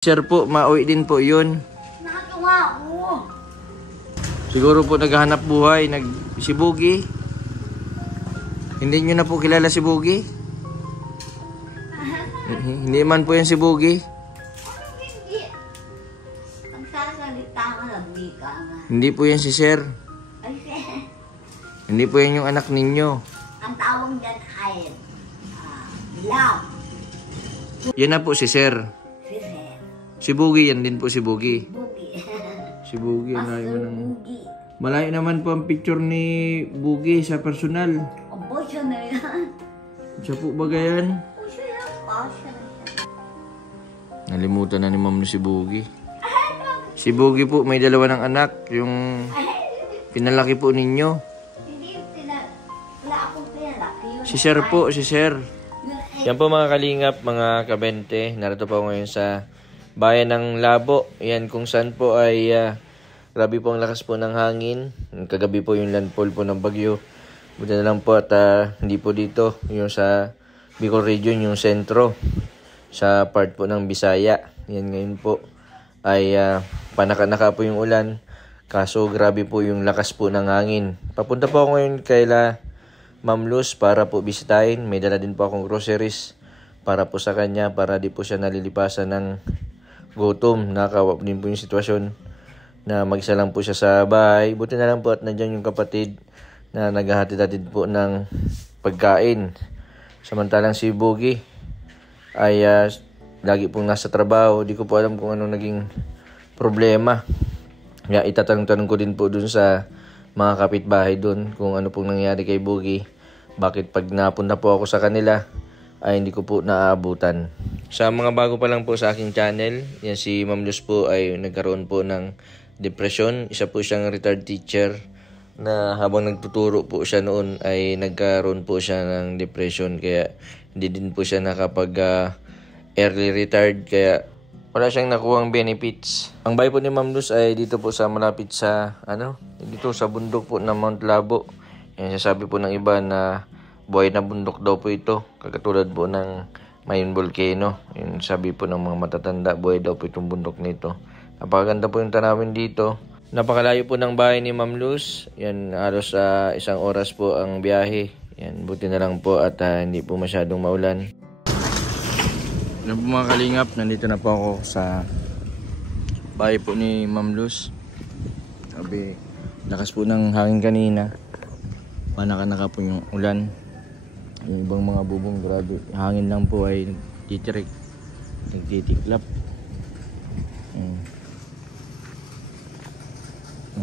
Sir po, mauwi din po yun. Nakatuwa ako. Siguro po naghahanap buhay, si Bugi. Hindi nyo na po kilala si Bugi? Hindi man po yan si Bugi. Hindi. Ang sasalita ka lang, di ka nga. Hindi po yan si Sir. Ay, Hindi po yan yung anak ninyo. ang tawag dyan ay love. Yan na po si Sir. Si Bugi, yan din po si Bugi. Bugi. Si Bugi, malayo Master naman. Bugi. Malayo naman po ang picture ni Bugi sa personal. Ang boso na yan. Siya po ba yan? Boso yan. Kasya na siya. Nalimutan na ni Ma'am si Bugi. Si Bugi po, may dalawa ng anak. Yung pinalaki po ninyo. Hindi, wala akong pinalaki yun. Si Sir po, si Sir. Yun ay, Yan po mga kalingap, mga kabente. Narito po ngayon sa bayan ng Labo. Yan kung saan po ay grabe po ang lakas po ng hangin. Kagabi po yung landfall po ng bagyo. Buti na lang po at hindi po dito. Yung sa Bicol region, yung sentro. Sa part po ng Bisaya. Yan ngayon po ay panaka-naka po yung ulan. Kaso grabe po yung lakas po ng hangin. Papunta po ako ngayon kay Ma'am Luz para po bisitahin. May dala din po akong groceries para po sa kanya, para di po siya nalilipasan ng gutom. Nakakawap din po yung sitwasyon na mag-isa lang po siya sa bahay. Buti na lang po at nandiyan yung kapatid na naghahatid-hatid po ng pagkain. Samantalang si Bugi ay lagi pong nasa trabaho. Di ko po alam kung anong naging problema. Kaya itatanong ko din po dun sa mga kapitbahay dun kung ano pong nangyari kay Bugi. Bakit pag napunta po ako sa kanila ay hindi ko po naaabutan. Sa mga bago pa lang po sa aking channel, yan si Ma'am Luz po ay nagkaroon po ng depression. Isa po siyang retired teacher na habang nagtuturo po siya noon ay nagkaroon po siya ng depression. Kaya hindi din po siya nakapag early retired. Kaya wala siyang nakuhang benefits. Ang bahay po ni Ma'am Luz ay dito po sa malapit sa dito sa bundok po ng Mount Labo. Yan sasabi po ng iba na buhay na bundok daw po ito. Kakatulad po ng Mayon Volcano. Yung sabi po ng mga matatanda, buhay daw po itong bundok nito. Napakaganda po yung tanawin dito. Napakalayo po ng bahay ni Ma'am Luz. Yan, halos 1 oras po ang biyahe. Yan, buti na lang po at hindi po masyadong maulan. Yan po mga kalingap, nandito na po ako sa bahay po ni Ma'am Luz. Sabi, lakas po ng hangin kanina. Panaka-naka po yung ulan. Yung ibang mga bubong, grabe. Hangin lang po ay nagtitiklap.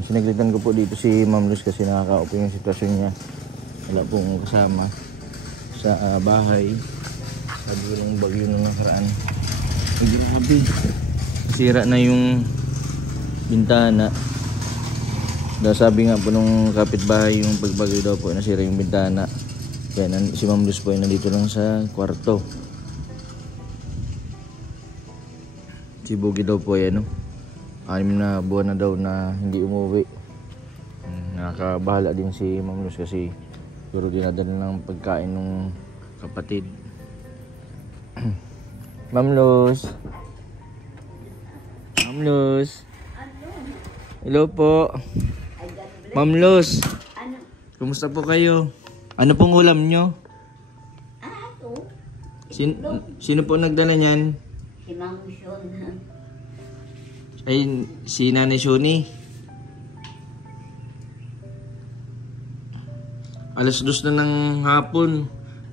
Sinaglitan ko po dito si Ma'am Luz kasi nakakaupo yung sitwasyon niya. Wala pong kasama sa bahay. Sabi ng bagyo nung nakaraan. Grabe. Sira na yung bintana. Sabi nga po nung kapitbahay yung pagbagyo daw po nasira yung bintana. Kaya si Ma'am Luz po ay nandito lang sa kwarto. Si Bugi daw po ay 6 na buwan na daw na hindi umuwi. Nakakabahala din si Ma'am Luz kasi siguro dinadala ng pagkain ng kapatid. Ma'am Luz. Ma'am Luz. Hello po. Ma'am Luz. Kumusta po kayo? Ano pong ulam nyo? ito. Sino po nagdala niyan? Si Ma'am Sean. Ay, si Nanay Shoni. 2:00 na ng hapon.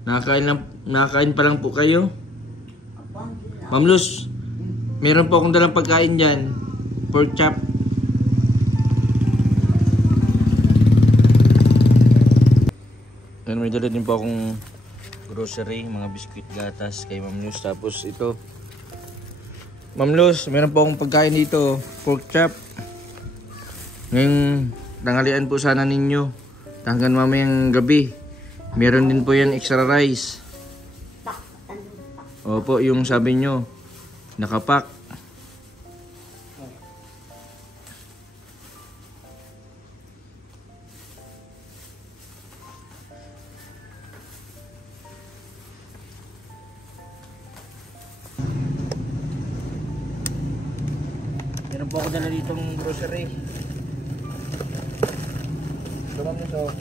Nakakain pa lang po kayo. Ma'am Luz, meron po akong dalang pagkain dyan. Pork chop. May dala din po akong grocery, mga biskuit, gatas kay Ma'am Luz. Tapos ito, Ma'am Luz, meron po akong pagkain dito, pork chop. Ngayong tanghalian po sana ninyo. Hanggang mamayang gabi. Meron din po yan extra rice. Opo, yung sabi nyo, nakapak. Meron po ako dala ditong grocery. Dumam nito.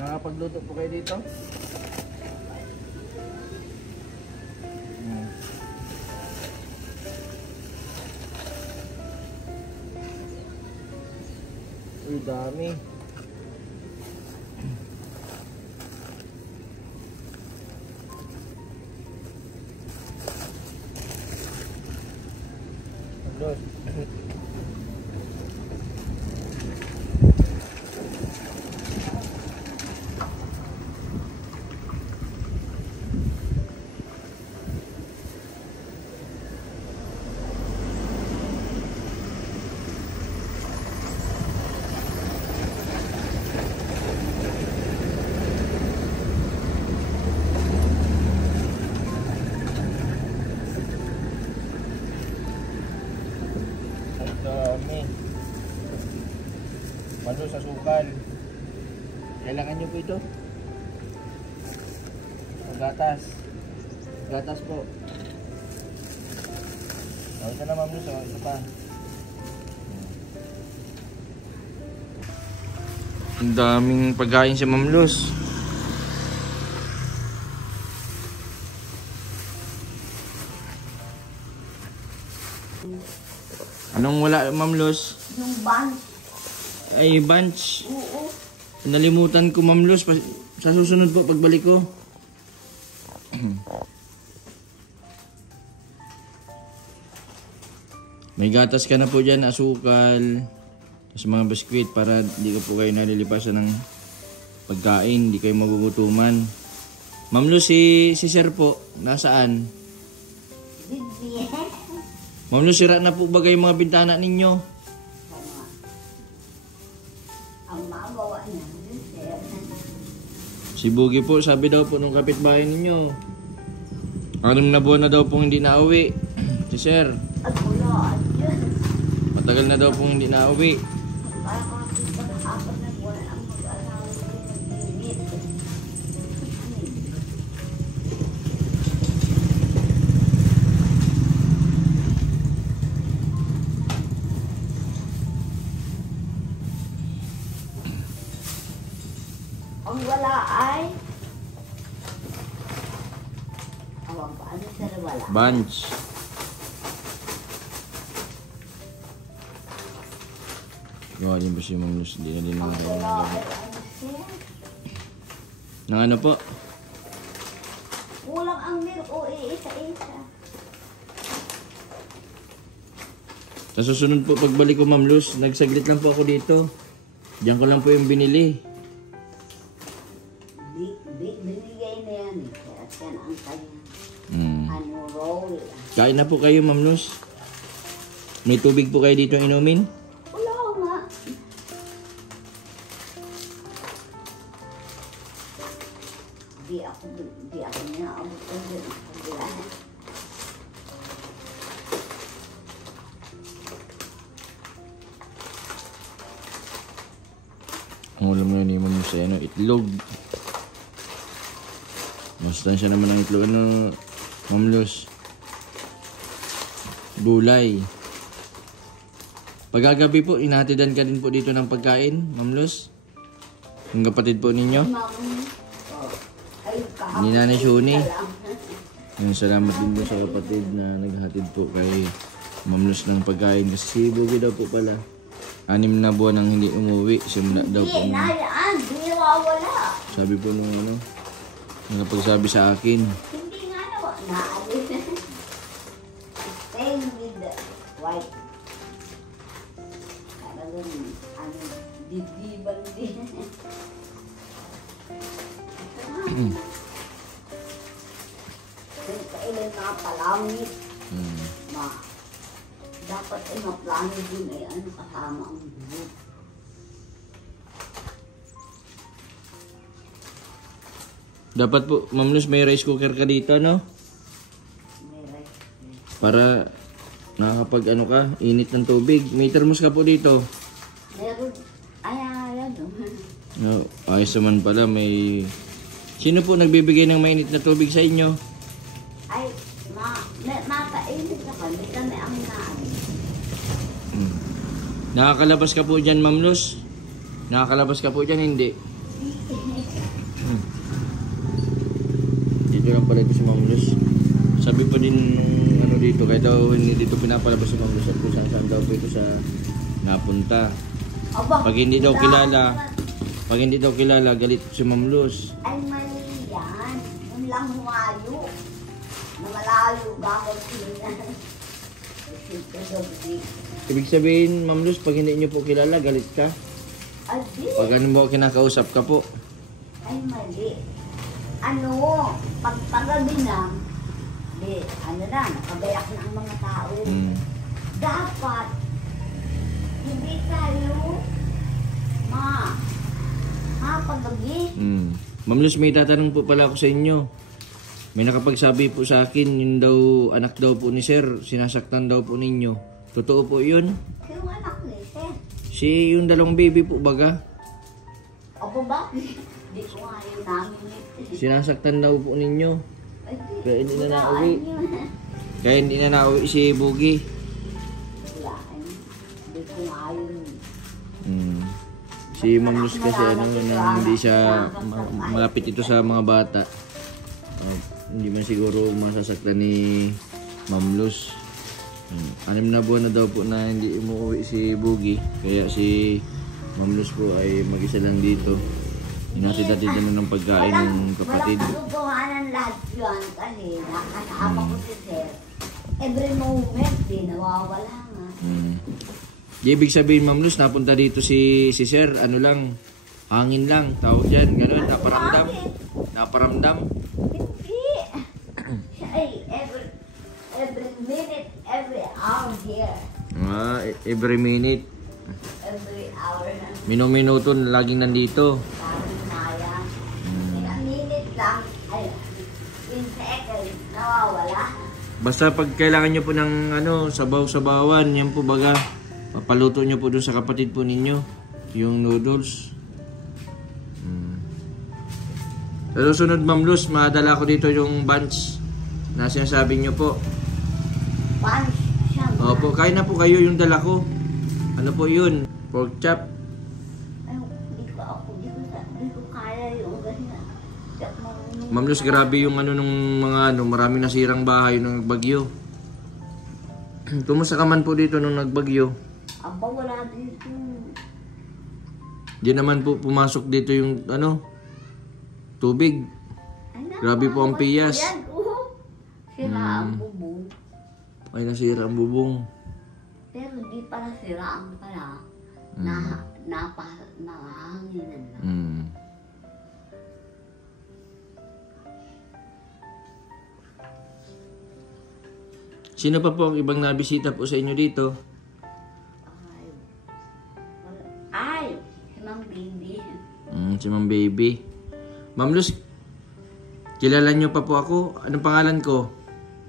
Nakapagluto po kayo dito? Uy, dami. Dami. Malo sa sukal. Kailangan nyo po ito. Gatas. Gatas po. Ito na Ma'am Luz. Ito pa. Ang daming pagkain si Ma'am Luz. Anong wala, Ma'am Luz? Yung bunch. Ay, bunch. Oo. Nalimutan ko, Ma'am Luz. Sa susunod po, pagbalik ko. May gatas ka na po dyan, asukal. Tapos mga biskwit para hindi ko po kayo nalilipasan ng pagkain. Hindi kayo magugutuman. Ma'am Luz, si Sir po, nasaan? Ma'am Luz, sira na po ba kayo mga bintana ninyo? Ang magawa niya, Si Boogie po, sabi daw po nung kapitbahay ninyo. 6 na buwan na daw pong hindi nauwi. Si Sir. at wala. Matagal na daw pong hindi nauwi. Parang apat na buwan ang mag-alaw ng init. Ang wala ay awang paano sa wala? Bunch. Gawa niyo ba si Ma'am Luz? Hindi na din Ang naman wala kayo. ay ano siya? Nang ano po? Kulang ang milk o iisa-isa. Sa susunod po pagbalik ko Ma'am Luz, nagsaglit lang po ako dito. Diyan ko lang po yung binili. Binigay na yan eh. Kaya yan ang kanya. Ano, roll. Kain na po kayo Ma'am Luz. May tubig po kayo dito inumin? Wala nga. Di ako niya abot ko din. Wala. Ang ulam na yun Ma'am Luz ay ano, itlog. Masustansya naman ang itlog. Ano, Ma'am Luz? Gulay. Pagkagabi po, inahatidan ka din po dito ng pagkain, Ma'am Luz? Ang kapatid po ninyo? Ni Nanay Shuni. Yung salamat din po sa kapatid na naghatid po kay Ma'am Luz ng pagkain. Kasi si Boogie daw po pala 6 na buwan nang hindi umuwi. Simula daw po. Hindi, nayaan. Di wawala. Sabi po nung ano, nakapagsabi sa akin. Hindi nga nawa. Naalis. Same with the white. Talagang, ano, dibdiban din. Kailan na palangit. Dapat ay maplangit din ay ano kasama ang buhok. Dapat po, Ma'am Luz, may rice cooker ka dito, no? May rice. Para nakakapag ano ka, init ng tubig. May thermos ka po dito. Meron. Ay, ayan. No, ayos naman pala, may... Sino po nagbibigay ng mainit na tubig sa inyo? Ay, mapainit na kami. Kami ang naamin. Nakakalabas ka po dyan, Ma'am Luz? Nakakalabas ka po dyan, hindi? Dito lang pala ito si Ma'am Luz. Sabi pa din nung ano dito, kahit daw hindi dito pinapalabas si Ma'am Luz at kung saan daw po ito sa napunta. Aba, Pag hindi daw kilala, galit si Ma'am Luz. ay, mali yan. Yun lang humayo. Na malayo gamot sila. Ibig sabihin, Ma'am Luz, pag hindi niyo po kilala, galit ka? Ay, di. Pag ano mo kinakausap ka po? Ay, mali. Ano, pagpagabi na, di, ano na, nakagayak na ang mga tao. Dapat, hindi tayo, paggabi. Ma'am Luz, may tatanong po pala ako sa inyo. May nakapagsabi po sa akin, yun daw, anak daw po ni Sir, sinasaktan daw po ninyo. Totoo po yun? Sino anak ni Sir? Si yung dalawang baby po baga. Ako ba? Di ko nga rin namin. Sinasaktan daw po ninyo. Ay, di. Kaya hindi na Wala, nauwi. ano. Kaya hindi na nauwi si Boogie. Wala, ano. Di ko nga yun. Si Ma'am Luz kasi ano, nang hindi siya malapit ito sa mga bata. Hindi man siguro masasaktan ni Ma'am Luz. 6 na buwan na daw po na hindi umuwi si Boogie. Kaya si Ma'am Luz po ay mag-isa lang dito. Inatid-atid na ng pagkain ng kapatid. Walang katutuhanan lahat yun kasi nakasama ko si Sir. Every moment, di nawawala nga. Di ibig sabihin, Ma'am Luz, napunta dito si Sir, ano lang, hangin lang, tawag dyan, gano'n, naparamdam. Naparamdam. Hindi. Siya ay every minute, every hour here. Every minute, Every hour na. minuto, laging nandito. Sabi na yan. In a minute lang, ay, in seconds, nawawala. Basta pag kailangan nyo po ng ano, sabaw-sabawan, yan po baga, papaluto nyo po dun sa kapatid po ninyo, yung noodles. Pero sunod, Ma'am Luz, madala ko dito yung buns na sinasabi nyo po. Punch siya. Opo, kain na po kayo yung dala ko. Ano po yun? Pork chop. Ay, di ko kaya yung ganyan. Ma'am Luz, grabe yung ano nung mga ano, maraming nasirang bahay nung nagbagyo. Kumusta ka man po dito nung nagbagyo? Aba, wala dito. Di naman po pumasok dito yung ano, tubig. Ay, Grabe po ang piyas. Yan, sira ang bubong. Ay, nasira ang bubong. Pero di pala sira ang pala. Nahanginan lang. Sino pa po ang ibang nabisita po sa inyo dito? Ay, si Mang Baby. Si Ma'am Baby. Ma'am Luz, kilala nyo pa po ako? Anong pangalan ko?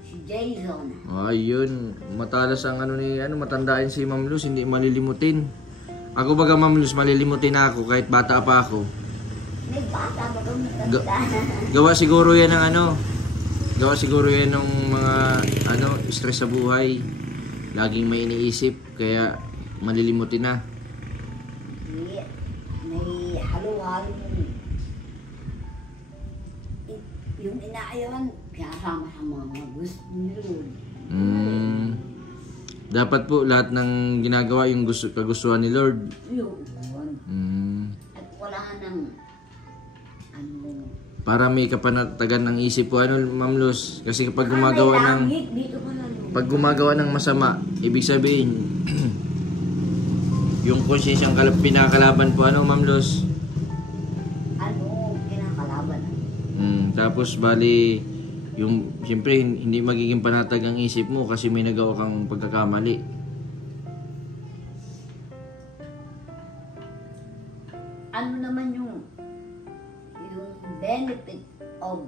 Si Jason. Ayun, matalas ang ano ni ano, matandaan si Ma'am Luz, hindi malilimutin. Ako baga, Ma'am Luz, malilimutin ako kahit bata pa ako. May bata ba kung matanda? Gawa siguro yan ng ano, gawa siguro yan ng mga ano, stress sa buhay. Laging may iniisip, kaya malilimutin na. May halo-halo yung inaayawan, kasama sa mga gusto nilo. Dapat po lahat ng ginagawa yung kagustuhan ni Lord. Yun. At wala nang ano. Para may kapanatagan ng isip po, ano, Ma'am Luz. Kasi kapag gumagawa ng masama, ibig sabihin, yung konsensyang pinakalaban po, ano, Ma'am Luz? Ano, kinakalaban. Tapos, bali, yung, siyempre, hindi magiging panatag ang isip mo kasi may nagawa kang pagkakamali. Ano naman yung benefit of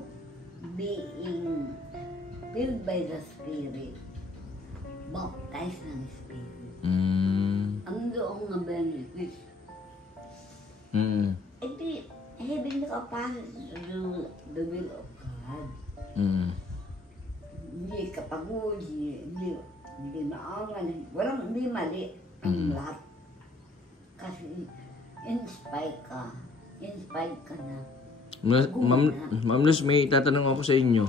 being filled by the Spirit. Baptized ng Spirit. Ang doong nga benefit. E di, heaven ka pa to do the will of God. Hindi ka pagod, hindi maangan, hindi mali ang lahat. Kasi inspired ka na. Ma'am Luz, may tatanong ako sa inyo.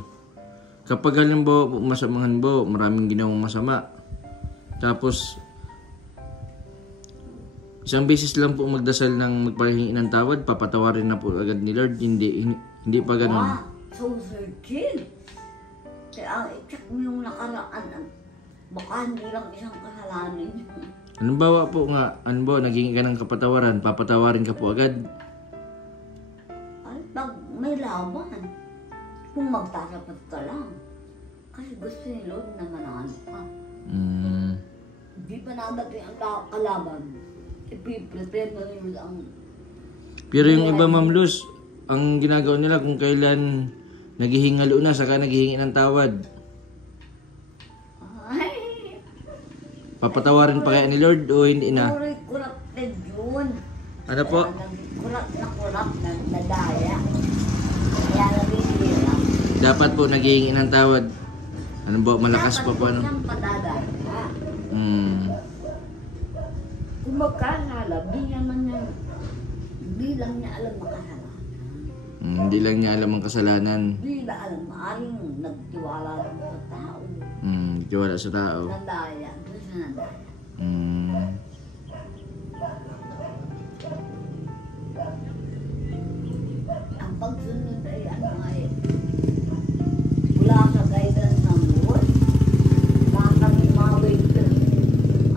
Kapag halimbawa masamahan po, maraming ginawang masama. Tapos, isang beses lang po magdasal ng magpahingi ng tawad, papatawarin na po agad ni Lord. Hindi pa ganun. So searching. Kaya i-check mo yung nakaraan. Baka hindi lang isang kasalanan yun. Halimbawa po nga, naging ka ng kapatawaran, papatawarin ka po agad. Ay, pag may laban, kung magtatapat ka lang. Kasi gusto ni Lord na manalo ka. Hindi pa nadating ang kalaban. Ipiprepare na rin ang... Pero yung iba, Ma'am Luz, ang ginagawa nila kung kailan naghihingalo na, saka naghihingi ng tawad. Ay! Papatawarin pa kaya ni Lord o hindi na? Corrupted yun. Ano po? Kurap na nadaya. Kaya nabihira. Dapat po naghihingi ng tawad. Ano ba, malakas pa po ano? Dapat siyang padadaya. Kung magkasala, hindi lang niya alam makasalanan. Hindi lang niya alam ang kasalanan. Hindi na alam, maaaring nagtiwala lang sa tao. Tiwala sa tao. Nadaya, doon siya nadaya. Ang pagsunod ay wala sa guidance ng Lord. Baka kami maway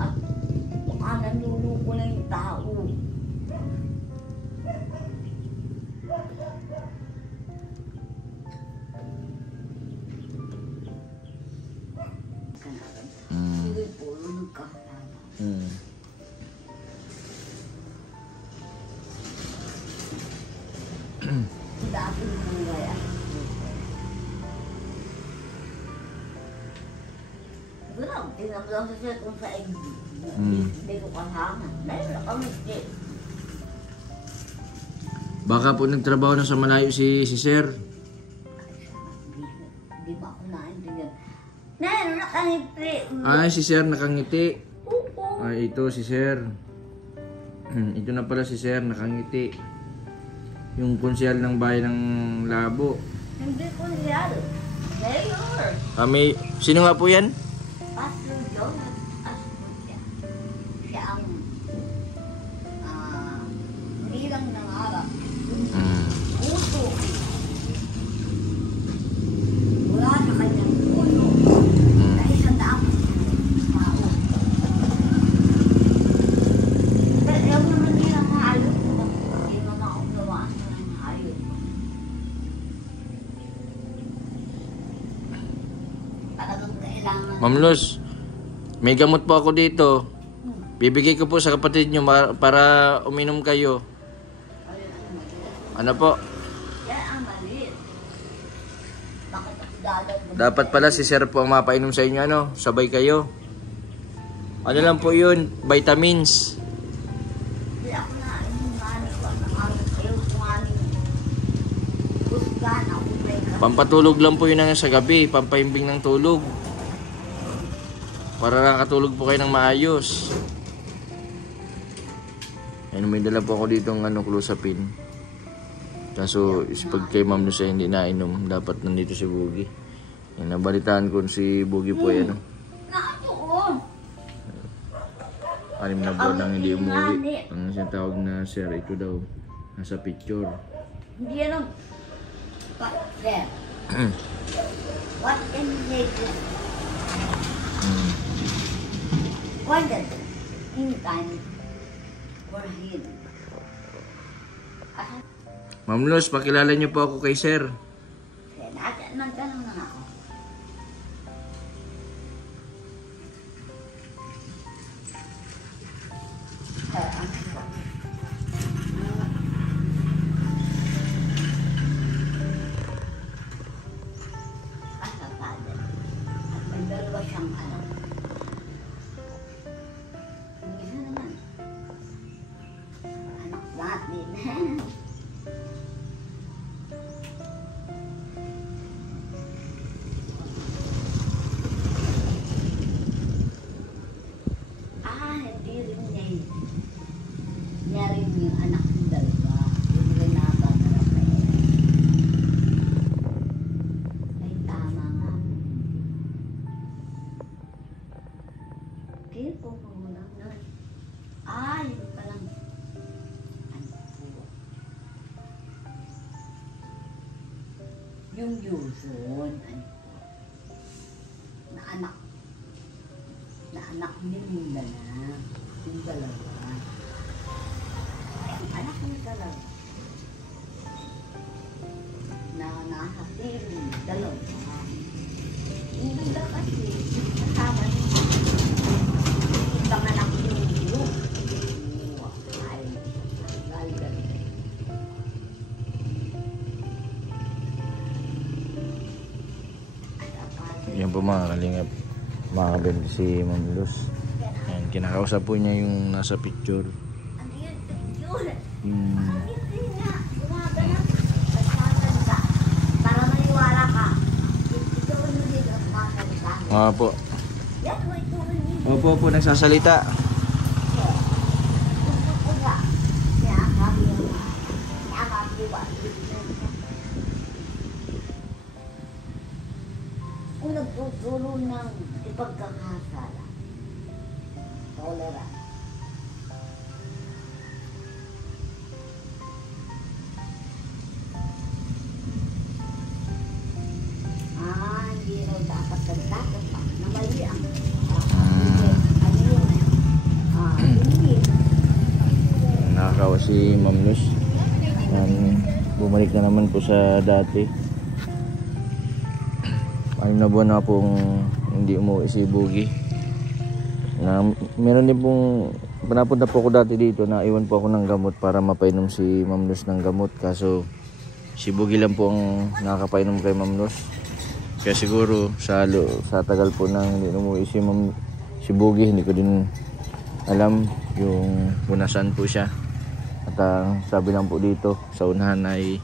at baka nanuluko na yung tao. Hindi po nagkakasala. Dati mo kaya. Wala, tinamdaw sa siya kung sa hindi ko kasama. Dahil nakamit. Baka po nagtrabaho na sa malayo si Sir. Hindi ba ako naintindihan? Meron nakangiti. Ay, si Sir nakangiti. Oo. Ay, ito si Sir. Ito na pala si Sir nakangiti. Yung konsyal ng bayan ng Labo. Hindi ko niyan. Mayor. Sino nga po yan? Pastor John Asmutia. Siya ang hindi lang nangarap. Puso. Wala sa kanyang puso. Dahil sa dapat tao. Pero ayaw naman nilang hayop. Hindi naman ako gawaan ng hayop. Talagang kailangan. Ma'am Luz, may gamot po ako dito. Bibigay ko po sa kapatid nyo para uminom kayo. Ano po? Yan ang mali. Bakit ako dadagdag? Dapat pala si Sir po ang mapainom sa inyo, sabay kayo. Ano lang po yun? Vitamins. Hindi ako na inumanis ko ang ayaw kumanin. Busgan ako pa. Pampatulog lang po yun sa gabi, pampaimbing ng tulog. Para nakatulog po kayo ng maayos. Ayun, may dala po ako dito ng clozapine. Kaso, pag kay Ma'am Luz ay hindi nainom, dapat nandito si Boogie. Yan, nabalitaan ko si Boogie po yan. Nakatuon. 6 na buwan nang hindi umuwi. Ang sinatawag na Sir, ito daw. Nasa picture. Hindi yan ang... Sir. What can you make it? What does it? In time for him. Ma'am Luz, pakilala niyo po ako kay Sir. Nagtanong na ako. Yung Yuson, ano po, na anak ni Linda na, yung dalawa. Anak niya talaga. Na nakapiling, dalawa. Yung Linda kasi, kasama niya. Ibang anak niyo. Ay, gagal. Yan po mga kalingap, mga kabente si Ma'am Luz. Yan, kinakausap po niya yung nasa picture. Ano yun? Picture? Yung Hindi nga. Gumaganap. Nagsasalita. Para maniwala ka. Ito ko nung dito. Nagsasalita. po. Yan mo ito ko nung Opo, nagsasalita. gusto ko nga. Kaya kami yung kaya kami ba? Kung nagtuturo ng ipagkakasala. Tolerance. Hindi raw dapat nagtatas pa na mali ang ano yun? Hindi. Nakakawa si Ma'am Luz. Bumalik na naman po sa dati. Ayun na buwan na pong hindi umuwi si Boogie. Meron din pong pinapunta po ako dati dito, na iwan po ako ng gamot para mapainom si Ma'am Luz ng gamot. Kaso si Boogie lang po ang nakakapainom kay Ma'am Luz. Kaya siguro sa tagal po nang hindi umuwi si Boogie, hindi ko din alam yung punasan po siya. At sabi lang po dito sa unahan ay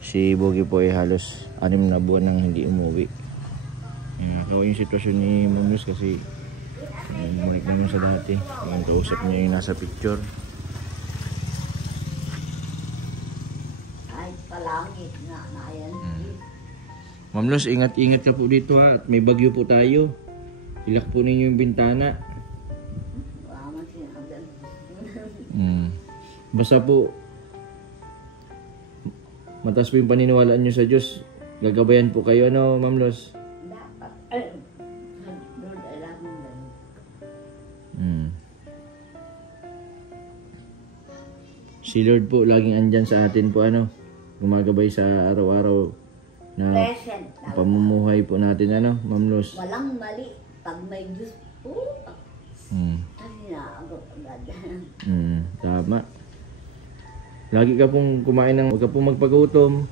si Boogie po ay halos 6 na buwan nang hindi umuwi. Nakakawa yung sitwasyon ni Ma'am Luz kasi bumalik naman sa dati. Yung kausap niya yung nasa picture. Ay, palangit na yan. Ma'am Luz, ingat-ingat ka po dito ha. At may bagyo po tayo. Ilak po ninyo yung bintana. Wala man sinabi. Basta po mataas po yung paniniwalaan nyo sa Diyos. Gagabayan po kayo, ano, Ma'am Luz? Dapat. Lord, alam mo lang. Si Lord po laging andyan sa atin po, ano, gumagabay sa araw-araw na Present. pamumuhay po natin, ano, Ma'am Luz? Walang mali. Pag may Diyos po. Kasi naagot agad. Tama. Lagi ka pong kumain ng, huwag ka pong magpagutom.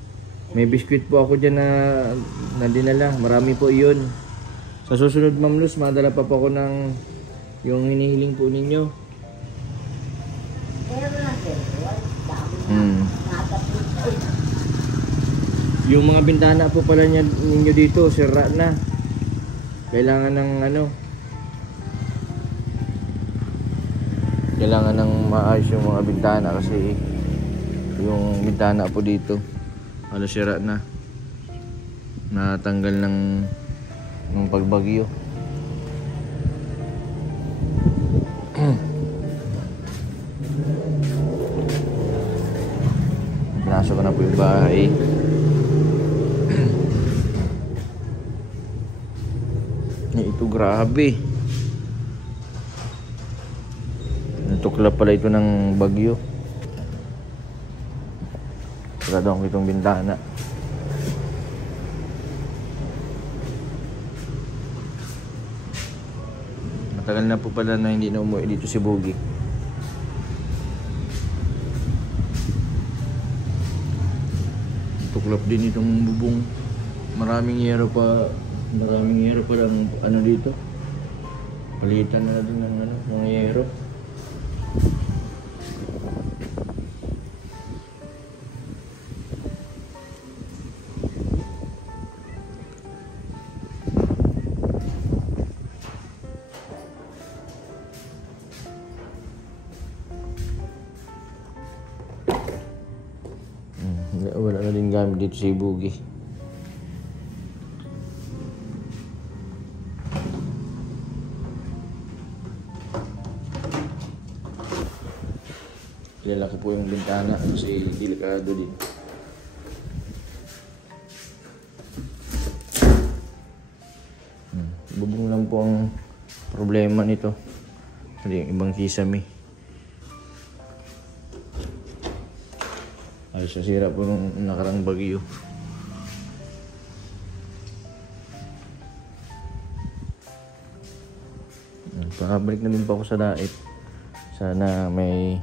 May biskwit po ako dyan na dinala. Marami po iyon. Sa susunod, Ma'am Luz, madala pa po ako ng yung hinihiling po ninyo. Pero na sir, dami na. Nakatapos. Yung mga bintana po pala ninyo dito, sira na. Kailangan ng kailangan ng maayos yung mga bintana kasi yung bintana po dito halos sira na. Natanggal ng pagbagyo. Pinasok ko na po yung bahay. Ito grabe. Natuklap pala ito ng bagyo. Sarado ko itong bintana. Matagal na po pala na hindi na umuwi dito si Boogie. Tuklap din itong bubong. Maraming yero pa lang ano dito. Palitan na din ng yero. Wala na din gamit dito si Boogie. Lalaki po yung bintana kasi delikado din. lang po ang problema nito. Hindi, ibang kisame. Ay, sira po nung nakarang bagyo. Pakabalik na din po ako sa dait. Sana may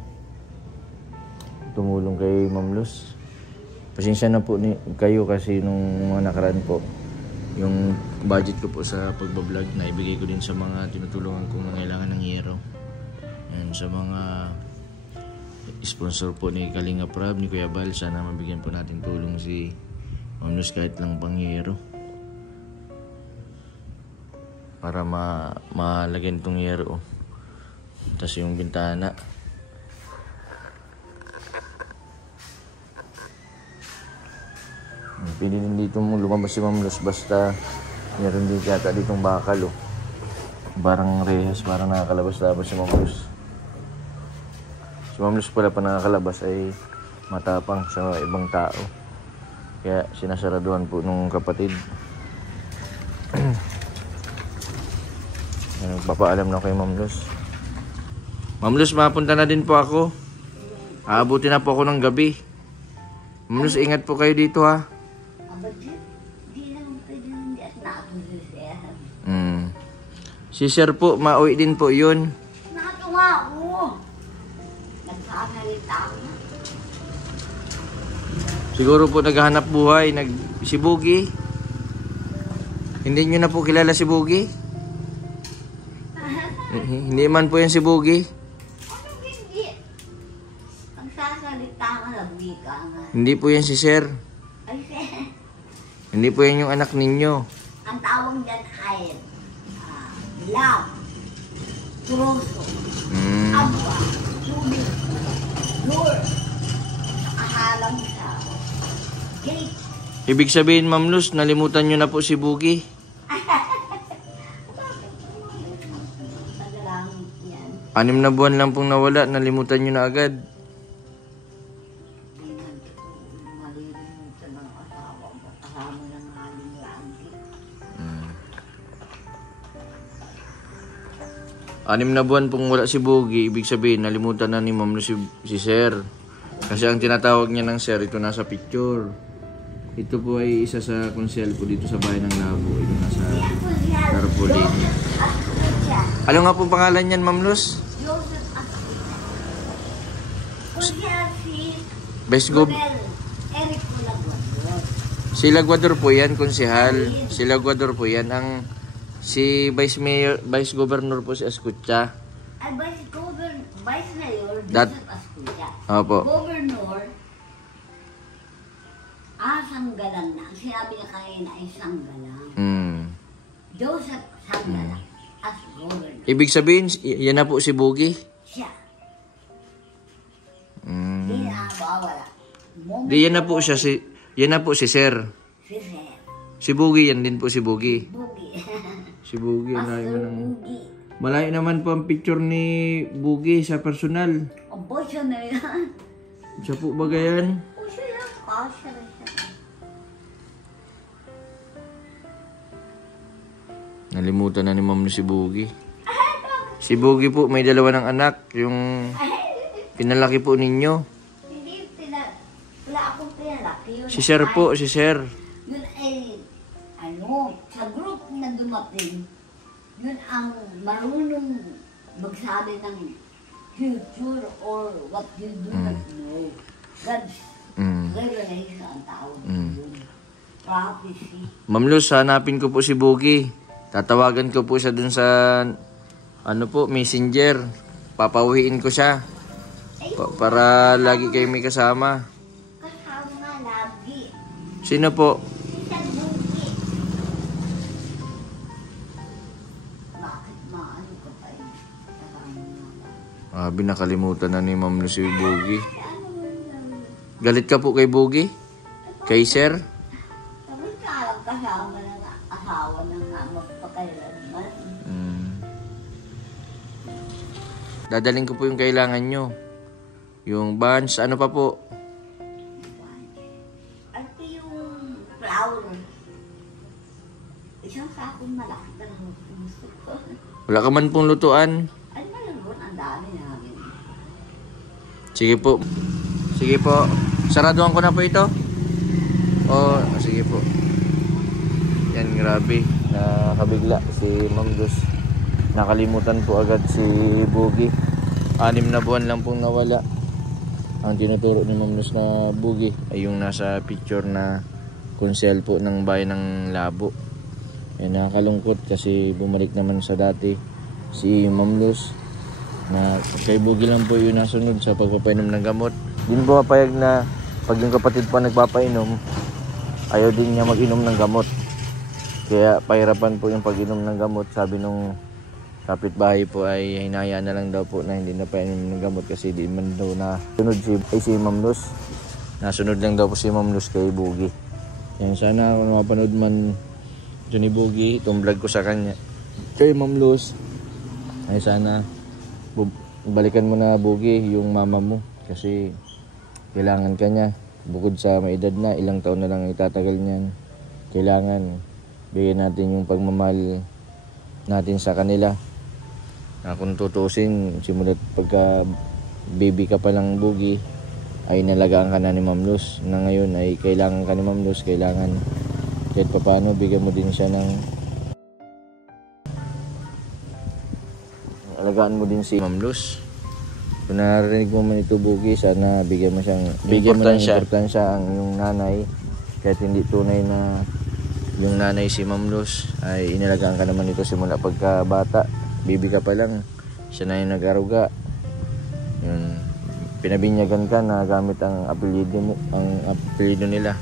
tumulong kay Ma'am Luz. Pasensya na po kayo kasi nung mga nakaraan po, yung budget ko po sa pagbablog na ibigay ko din sa mga tinutulungan kong nangailangan ng hero. And sa mga sponsor po ni Kalinga Prab, ni Kuya Bal, sana mabigyan po natin tulong si Ma'am Luz kahit lang pang hero. Para malagyan itong hero. Tapos yung bintana. Pwede din dito lumabas si Ma'am Luz basta meron din yata ditong bakal. Barang rehas, parang nakakalabas-labas si Ma'am Luz. Si Ma'am Luz pala pa nakakalabas ay matapang sa ibang tao. Kaya sinasaraduhan po nung kapatid. Nagpapaalam na kay Ma'am Luz. Ma'am Luz, mapunta na din po ako. Aabuti na po ako ng gabi. Ma'am Luz, ingat po kayo dito ha. Di lang pwede hindi at naabot siya. Si Sir po, mauwi din po yun. Natuwa ako. Nagsasalita ako. Siguro po naghahanap buhay. Si Boogie. Hindi nyo na po kilala si Boogie? Hindi man po yan si Boogie. Ano hindi? Nagsasalita ka, labi ka nga. Hindi po yan si Sir. Ay, sir. Hindi po yan yung anak ninyo. Ang tawag dyan ay love, troso, abwa, tubig, lure, nakahalang sa gate. Ibig sabihin, Ma'am Luz, nalimutan nyo na po si Boogie. Nagalangit yan. 6 na buwan lang pong nawala, nalimutan nyo na agad. Hindi man ito malilimutan ng asawa mo. Kasama ng aling langit. 6 na buwan pong wala si Boogie, ibig sabihin, nalimutan na ni Ma'am Luz si Sir. Kasi ang tinatawag niya ng Sir, ito nasa picture. Ito po ay isa sa konsel po dito sa bayan ng Labo. Ito nasa Tarpaulin. Ano nga po pangalan niyan, Ma'am Luz? Joseph Kuya si Best Gob. Eric Laguador. Si Laguador po yan, konsehal. Si Laguador po yan. Si Vice Governor po si Escucha. Ay, Vice Mayor, Dat- Joseph Ascuya. Opo. Governor, Sanggalang na. Ang sinabi niya kanina ay Sanggalang. Joseph Sanggalang as governor. Ibig sabihin, yan na po si Boogie? Siya. Hindi na mawawala. Di, yan na po siya. Yan na po si Sir. Si Sir. Si Boogie, yan din po si Boogie. Boogie. Si Boogie, Master Boogie. malayo naman po ang picture ni Boogie sa personal. Abo, siya na yan. Siya po ba yan? O siya yan. Siya na siya. Nalimutan na ni Ma'am si Boogie. Si Boogie po, may 2 ng anak. Yung pinalaki po ninyo. Hindi, wala akong pinalaki yun. Si Sir po, si Sir. Yun ay, sa group na dumating, yun ang marunong magsabi ng future or what you do not know. God's revelation ang tawag yun. Prophecy. Ma'am Luz, hanapin ko po si Boogie. Tatawagan ko po siya dun sa Messenger. Papauwiin ko siya. Para lagi kayo may kasama. Kasama lagi. Sino po? Sa Boogie. Bakit maano ka pa yun? Kasama na. Nakalimutan na ni Ma'am Luz si Boogie. Ano yun? Galit ka po kay Boogie? Kay Sir? Sabi ka lang kasama ng asawa ng magpakailanman. Dadaling ko po yung kailangan nyo. Yung buns, ano pa po? At yung flower. Isang sakong malaki talaga gusto ko. Wala ka man pong lutuan. Ay, malambot. Ang dami namin. Sige po. Sige po. Saraduhan ko na po ito. Oh, sige po. Yan, grabe. Nakabigla si Ma'am Luz. Nakalimutan po agad si Bugi. 6 na buwan lang pong nawala. Ang tinuturo ni Ma'am Luz na Bugi ay yung nasa picture na konsel po ng bayan ng Labo. Eh, nakakalungkot kasi bumalik naman sa dati si Ma'am Luz na kay Bugi lang po yung nasunod sa pagpapainom ng gamot. Din po mapayag na pag yung kapatid pa nagpapainom, ayaw din niya mag-inom ng gamot. Kaya pahirapan po yung pag-inom ng gamot. Sabi nung kapitbahay po ay hinayaan na lang daw po na hindi na painom ng gamot kasi di man daw na sunod si Ma'am Luz. Nasunod lang daw po si Ma'am Luz kay Bugi. Yan, sana kung mapanood man Johnny Bugi, itong vlog ko sa kanya. Kay Ma'am Luz, ay sana balikan mo na Bugi yung mama mo kasi kailangan ka niya. Bukod sa may edad na, ilang taon na lang itatagal niyan. Kailangan bigyan natin yung pagmamahal natin sa kanila. Kung tutusin, simulat pagka baby ka pa lang Bugi, ay nalagaan ka na ni Ma'am Luz. Na ngayon ay kailangan ka ni Ma'am Luz, kailangan kahit pa paano, bigyan mo din siya ng alagaan mo din si Ma'am Luz. Kung narinig mo man ito Bugi, sana bigyan mo ng importansya ang iyong nanay. Kahit hindi tunay na yung nanay si Ma'am Luz, ay inalagaan ka naman ito simula pagka bata. Baby ka pa lang, siya na yung nag-aruga. Yun, pinabinyagan ka na gamit ang apelyido nila.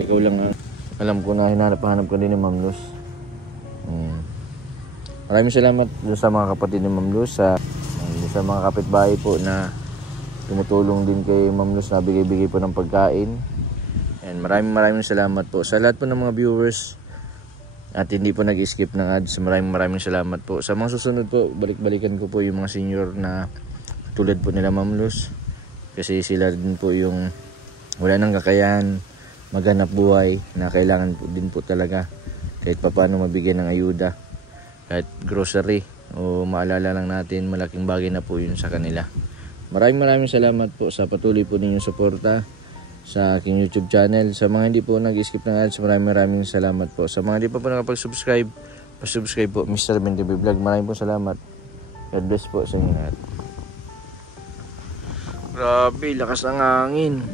Ikaw lang ang alam ko na hanap ko din ni Ma'am Luz. Maraming salamat sa mga kapatid ni Ma'am Luz, sa mga kapitbahay po na tumutulong din kay Ma'am Luz na bigay-bigay po ng pagkain. And maraming salamat po sa lahat po ng mga viewers at hindi po nag-skip ng ads. Maraming salamat po. Sa mga susunod po, balik-balikan ko po yung mga senior na tulad po nila Ma'am Luz. Kasi sila din po yung wala nang kakayahan maghanap buhay na kailangan po din po talaga kahit papaano mabigyan ng ayuda, kahit grocery o maalala lang natin, malaking bagay na po yun sa kanila. Maraming salamat po sa patuloy po ninyong suporta sa aking YouTube channel. Sa mga hindi po nag-skip ng ads, maraming salamat po. Sa mga hindi pa po nakapag-subscribe, pa-subscribe po Mr. Ben TV Vlog. Maraming po salamat. God bless po sa inyo lahat. Grabe, lakas ang hangin.